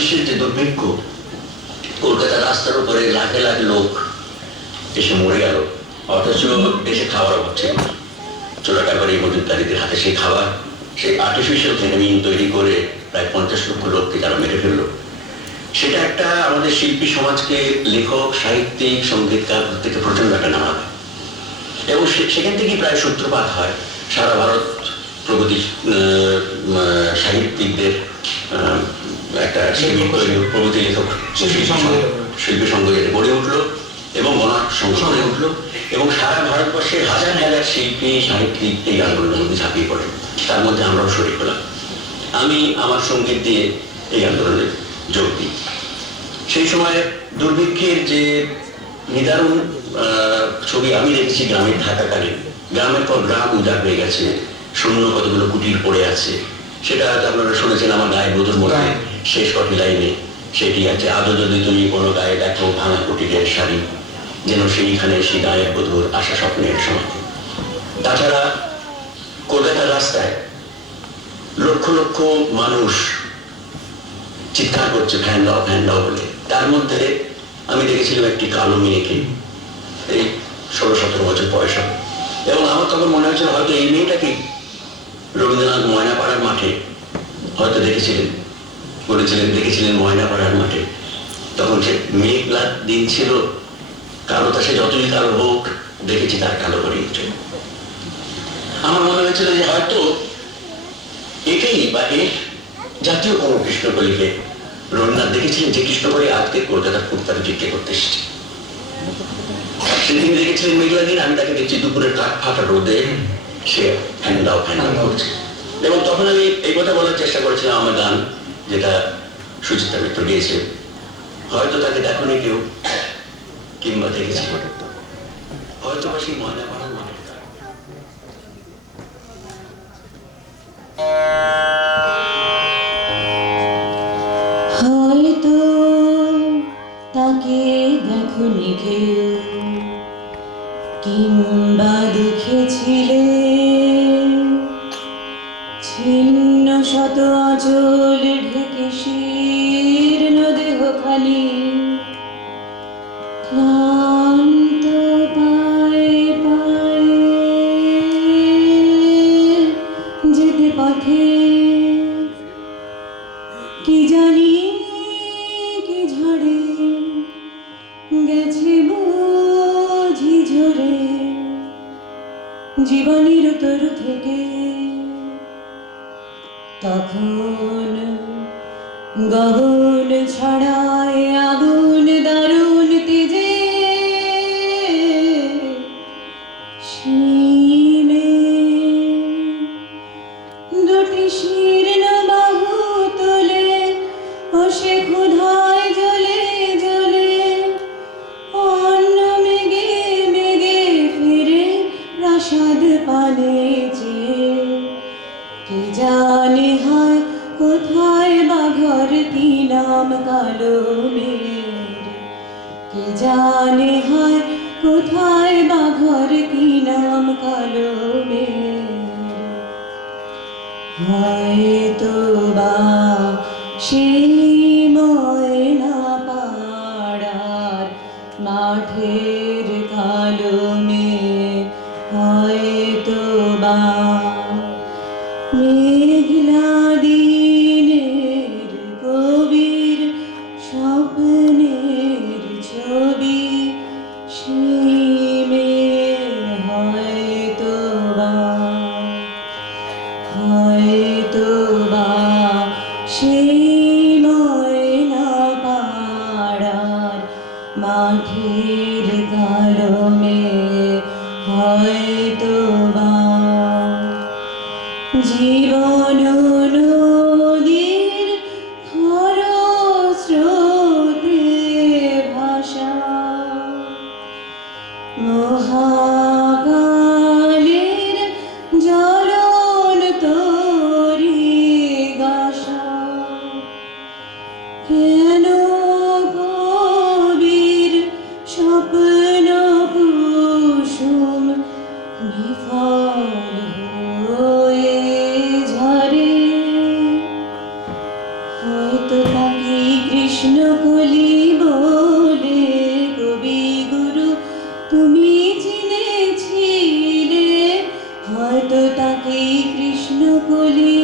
গ্রীষ্মের যে দুর্ভিক্ষ, কলকাতার রাস্তার উপরে লাখে লাখ লোক এসে মরে গেল, অথচ দেশে খাওয়ার অভাব ছিল। চোরাকারবারি মজুতকারীদের হাতে সেই খাবার, সেই আর্টিফিশিয়াল ফেনোমিন তৈরি করে প্রায় 50 লক্ষ লোককে তারা মেরে ফেললো। সেটা একটা আমাদের শিল্পী সমাজকে, লেখক, সাহিত্যিক, সঙ্গীতকার থেকে প্রচন্ড একটা নাড়া দেয়। এবং সেখান থেকেই প্রায় সূত্রপাত হয় সারা ভারত প্রগতি সাহিত্যিকদের একটা প্রগতি লেখক শিল্পী সংঘ যেটা গড়ে উঠলো এবং গণনাট্য সংঘ গড়ে উঠলো, এবং সারা ভারতবর্ষের হাজার হাজার শিল্পী সাহিত্যিক এই আন্দোলনের মধ্যে ঝাঁপিয়ে পড়ে। তার মধ্যে আমরাও শরীর হলাম। আমি আমার সঙ্গীত দিয়ে এই আন্দোলনে যোগ দিই। সেই সময় দুর্ভিক্ষের যে নিদারুণ ছবি আমি দেখেছি গ্রামে থাকাকালীন, গ্রামের পর গ্রাম উজাড় হয়ে গেছে, শূন্য কতগুলো কুটির পড়ে আছে। সেটা আপনারা শুনেছেন আমার গায়ে বধুর মধ্যে শেষ কটি লাইনে সেটি আছে, আজও যদি তুমি কোনো গায়ে দেখো ভাঙা কুটিরের শাড়ি, যেন সেইখানে সে গায়ের বধুর আশা স্বপ্নের সময়। তাছাড়া কলকাতার রাস্তায় লক্ষ লক্ষ মানুষ চিৎকার করছে ফ্যান দাও ফ্যান দাও বলে। তার মধ্যে আমি দেখেছিলাম একটি কালো মেয়েকে, এই 16-17 বছর বয়স হবে, এবং আমার তখন মনে হয়েছিল হয়তো এই মেয়েটাকে রবীন্দ্রনাথ ময়নাপাড়ার মাঠে হয়তো দেখেছিলেন ময়নাপাড়ার মাঠে। তখন সে মেঘলা দিন ছিল, কালোটা সে যতই কালো হোক, দেখেছি তার কালো করে উঠে। আমার মনে হয়েছিল যে হয়তো একেই বা এর জাতীয় কোনো কৃষ্ণকলিকে রবীন্দ্রনাথ দেখেছিলেন, যে কৃষ্ণকলি আজকে কলকাতার ফুটপাতে ভিক্ষে করতে এসেছে। সেদিন দেখেছিলেন মেঘলা দিন, আমি তাকে দেখছি দুপুরের কাঠ ফাটা রোদে সে ফ্যান দাও করছে। এবং তখন আমি এই কথা বলার চেষ্টা করেছিলাম আমার গান, যেটা সুচিত্রা মিত্র গিয়েছে, হয়তো তাকে দেখনি কেউ, কিংবা দেখেছি হয়তো বা সেই ময়না পাড়ার মাঠে। হয়তো তাকে দেখনি কেউ, কিংবা দেখেছিলে ছিন্ন শত আঁচল ঢেকে শীর্ণ দেহখানি, ক্লান্ত পায়ে পায়ে যেতে পথে কি জানি কি ঝড়ে গেছে বুঝি ঝরে জীবনের তরু থেকে। তখন গগন ছড়ায় আগুন দারুণ তেজে, সীমে দুটি শীর্ণ বাহু তোলে ও সে ক্ষুধায় জ্বলে জ্বলে অন্য মেঘে মেঘে ফিরে প্রাসাদ পানে চেয়ে। কে জানে হয় কোথায় বা ঘর কি নাম কালো মেয়ের, কে জানে হয় কোথায় বা ঘর কি নাম কালো মেয়ের। হয়তো বা সেই ময়না পাড়ার মাঠের কালো মেয়ে, হয়তো বা মেঘলা দিনের কবির স্বপ্নের ছবি, সেই মেয়ে হয়তো বা সেই ময়না পাড়ার মাঠের কালো মেয়ে, হয়তো বা জীবন নদীর খরস্রোতে ভাষা, মহাকালের জ্বলন তরি গাসা। কেন কবির স্বপ্ন কুসুম বিফল হয়ে ঝরে, হয়তো তাকে বলি বলে কবি গুরু তুমি চিনেছিলে, হয়তো তাকে কৃষ্ণ কলি